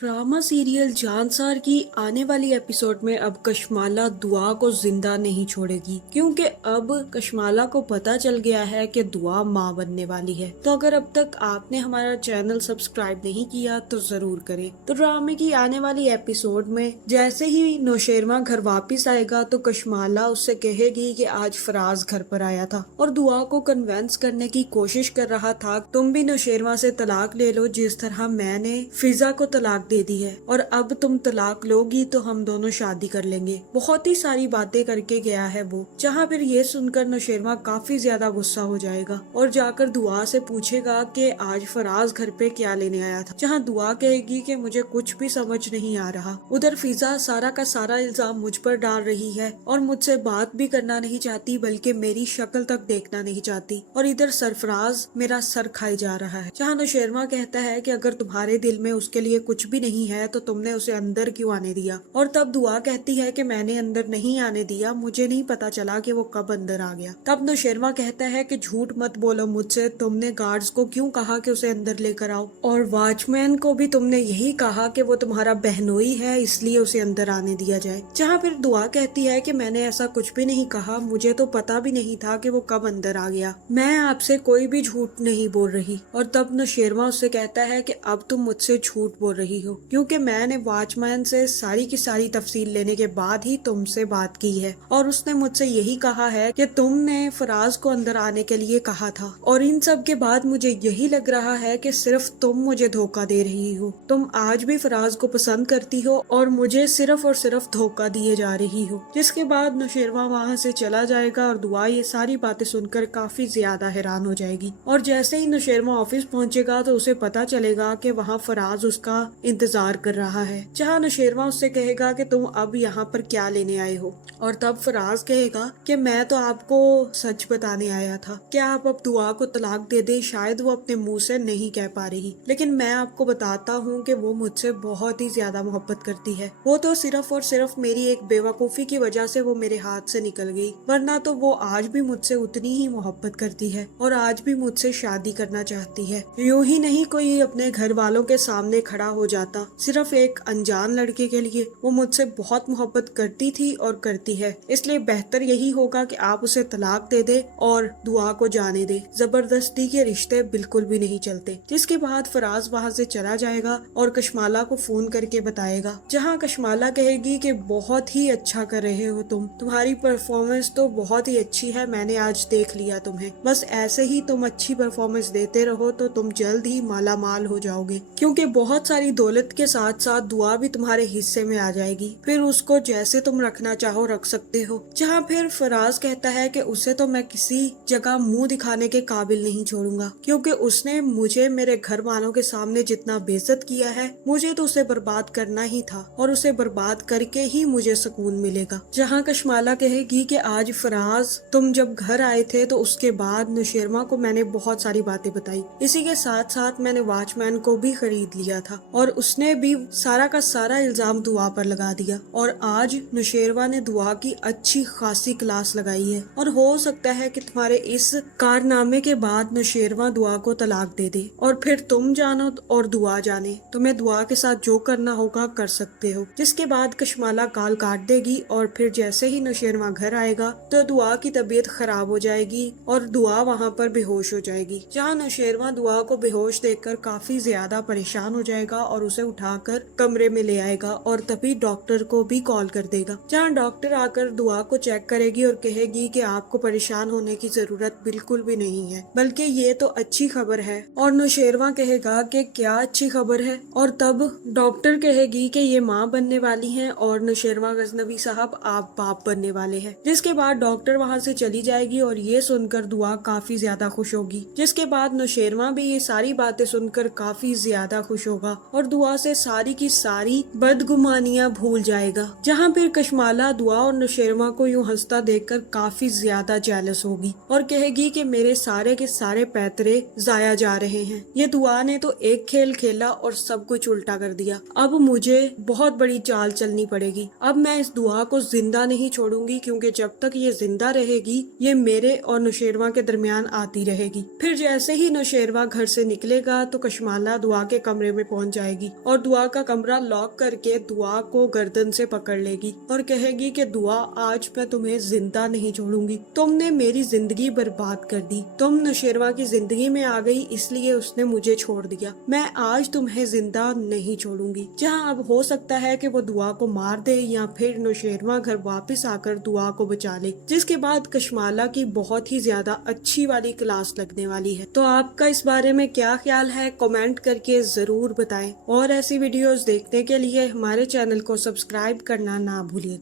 Drama serial Jansar की आने वाली एपिसोड में अब कशमाला दुआ को जिंदा नहीं छोड़ेगी, क्योंकि अब कशमाला को पता चल गया है कि दुआ माँ बनने वाली है। तो अगर अब तक आपने हमारा चैनल सब्सक्राइब नहीं किया तो जरूर करें। तो ड्रामे की आने वाली एपिसोड में जैसे ही नौशेरमा घर वापस आएगा तो कशमाला उससे कहेगी कि आज फराज घर पर आया था और दुआ को कन्वेंस करने की कोशिश कर रहा था, तुम भी नौशेरमा से तलाक ले लो जिस तरह मैंने फिजा को तलाक दे दी है, और अब तुम तलाक लोगी तो हम दोनों शादी कर लेंगे। बहुत ही सारी बातें करके गया है वो, जहाँ फिर ये सुनकर नौशेरमा काफी ज्यादा गुस्सा हो जाएगा और जाकर दुआ से पूछेगा कि आज फराज घर पे क्या लेने आया था, जहाँ दुआ कहेगी कि मुझे कुछ भी समझ नहीं आ रहा। उधर फिजा सारा का सारा इल्जाम मुझ पर डाल रही है और मुझसे बात भी करना नहीं चाहती, बल्कि मेरी शक्ल तक देखना नहीं चाहती, और इधर सरफराज मेरा सर खाए जा रहा है। जहाँ नौशेरमा कहता है कि अगर तुम्हारे दिल में उसके लिए कुछ भी नहीं है तो तुमने उसे अंदर क्यों आने दिया, और तब दुआ कहती है कि मैंने अंदर नहीं आने दिया, मुझे नहीं पता चला कि वो कब अंदर आ गया। तब नौशेरमा कहता है कि झूठ मत बोलो मुझसे, तुमने गार्ड्स को क्यों कहा कि उसे अंदर लेकर आओ, और वॉचमैन को भी तुमने यही कहा कि वो तुम्हारा बहनोई है इसलिए उसे अंदर आने दिया जाए। जहाँ फिर दुआ कहती है कि मैंने ऐसा कुछ भी नहीं कहा, मुझे तो पता भी नहीं था कि वो कब अंदर आ गया, मैं आपसे कोई भी झूठ नहीं बोल रही। और तब नौशेरमा उससे कहता है कि अब तुम मुझसे झूठ बोल रही हो, क्योंकि मैंने वॉचमैन से सारी की सारी तफसील लेने के बाद ही तुमसे बात की है, और उसने मुझसे यही कहा है कि तुमने फराज को अंदर आने के लिए कहा था, और इन सब के बाद मुझे यही लग रहा है कि सिर्फ तुम मुझे धोखा दे रही हो। तुम आज भी फराज को पसंद करती हो और मुझे सिर्फ और सिर्फ धोखा दिए जा रही हो। जिसके बाद नौशेरमा वहाँ से चला जाएगा और दुआ ये सारी बातें सुनकर काफी ज्यादा हैरान हो जाएगी। और जैसे ही नौशेरमा ऑफिस पहुँचेगा तो उसे पता चलेगा कि वहाँ फराज उसका इंतजार कर रहा है। जहाँ नौशेरमा उससे कहेगा कि तुम अब यहाँ पर क्या लेने आए हो, और तब फराज कहेगा कि मैं तो आपको सच बताने आया था कि आप अब दुआ को तलाक दे दे। शायद वो अपने मुंह से नहीं कह पा रही, लेकिन मैं आपको बताता हूँ कि वो मुझसे बहुत ही ज्यादा मोहब्बत करती है। वो तो सिर्फ और सिर्फ मेरी एक बेवकूफी की वजह से वो मेरे हाथ से निकल गई, वरना तो वो आज भी मुझसे उतनी ही मोहब्बत करती है और आज भी मुझसे शादी करना चाहती है। यूं ही नहीं कोई अपने घर वालों के सामने खड़ा हो जाता सिर्फ एक अनजान लड़के के लिए। वो मुझसे बहुत मोहब्बत करती थी और करती है, इसलिए बेहतर यही होगा कि आप उसे तलाक दे दे और दुआ को जाने दे। जबरदस्ती के रिश्ते बिल्कुल भी नहीं चलते। जिसके बाद फराज वहाँ से चला जाएगा और कशमाला को फोन करके बताएगा, जहाँ कशमाला कहेगी कि बहुत ही अच्छा कर रहे हो तुम्हारी परफॉर्मेंस तो बहुत ही अच्छी है, मैंने आज देख लिया तुम्हें, बस ऐसे ही तुम अच्छी परफॉर्मेंस देते रहो तो तुम जल्द ही माला माल हो जाओगे, क्योंकि बहुत सारी दौलत के साथ साथ दुआ भी तुम्हारे हिस्से में आ जाएगी, फिर उसको जैसे तुम रखना चाहो रख सकते हो। जहाँ फिर फराज कहता है कि उसे तो मैं किसी जगह मुंह दिखाने के काबिल नहीं छोड़ूंगा, क्योंकि उसने मुझे मेरे घर वालों के सामने जितना बेइज्जत किया है, मुझे तो उसे बर्बाद करना ही था और उसे बर्बाद करके ही मुझे सुकून मिलेगा। जहाँ कशमाला कहेगी कि आज फराज तुम जब घर आए थे तो उसके बाद नौशेरमा को मैंने बहुत सारी बातें बताई, इसी के साथ साथ मैंने वॉचमैन को भी खरीद लिया था और उसने भी सारा का सारा इल्जाम दुआ पर लगा दिया, और आज नौशेरमा ने दुआ की अच्छी खासी क्लास लगाई है, और हो सकता है कि तुम्हारे इस कारनामे के बाद नौशेरमा दुआ को तलाक दे दे और फिर तुम जानो और दुआ जाने, तुम्हें दुआ के साथ जो करना होगा कर सकते हो। जिसके बाद कशमाला कॉल काट देगी और फिर जैसे ही नौशेरमा घर आएगा तो दुआ की तबीयत खराब हो जाएगी और दुआ वहाँ पर बेहोश हो जाएगी। जहाँ नौशेरमा दुआ को बेहोश देखकर काफी ज्यादा परेशान हो जाएगा और उसे उठाकर कमरे में ले आएगा और तभी डॉक्टर को भी कॉल कर देगा। जहाँ डॉक्टर आकर दुआ को चेक करेगी और कहेगी कि आपको परेशान होने की जरूरत बिल्कुल भी नहीं है, बल्कि ये तो अच्छी खबर है। और नौशेरमा कहेगा कि क्या अच्छी खबर है, और तब डॉक्टर कहेगी कि ये माँ बनने वाली हैं और नौशेरमा गजनवी साहब आप बाप बनने वाले हैं। जिसके बाद डॉक्टर वहाँ से चली जाएगी और ये सुनकर दुआ काफी ज्यादा खुश होगी। जिसके बाद नौशेरमा भी ये सारी बातें सुनकर काफी ज्यादा खुश होगा और दुआ से सारी की सारी बदगुमानियां भूल जाएगा। जहाँ फिर कशमाला दुआ और नौशेरमा को यूं हंसता देखकर काफी ज्यादा जेलस होगी और कहेगी कि मेरे सारे के सारे पैतरे जाया जा रहे हैं, ये दुआ ने तो एक खेल खेला और सब कुछ उल्टा कर दिया, अब मुझे बहुत बड़ी चाल चलनी पड़ेगी। अब मैं इस दुआ को जिंदा नहीं छोड़ूंगी, क्योंकि जब तक ये जिंदा रहेगी ये मेरे और नौशेरमा के दरमियान आती रहेगी। फिर जैसे ही नौशेरमा घर से निकलेगा तो कशमाला दुआ के कमरे में पहुंच जाएगी और दुआ का कमरा लॉक करके दुआ को गर्दन से पकड़ लेगी और कहेगी कि दुआ आज मैं तुम्हें जिंदा नहीं छोड़ूंगी, तुमने मेरी जिंदगी बर्बाद कर दी, तुम नौशेरवा की जिंदगी में आ गई इसलिए उसने मुझे छोड़ दिया, मैं आज तुम्हें जिंदा नहीं छोड़ूंगी। जहाँ अब हो सकता है कि वो दुआ को मार दे या फिर नौशेरवा घर वापस आकर दुआ को बचा ले, जिसके बाद कशमाला की बहुत ही ज्यादा अच्छी वाली क्लास लगने वाली है। तो आपका इस बारे में क्या ख्याल है, कमेंट करके जरूर बताएं और ऐसी वीडियोस देखने के लिए हमारे चैनल को सब्सक्राइब करना ना भूलिए।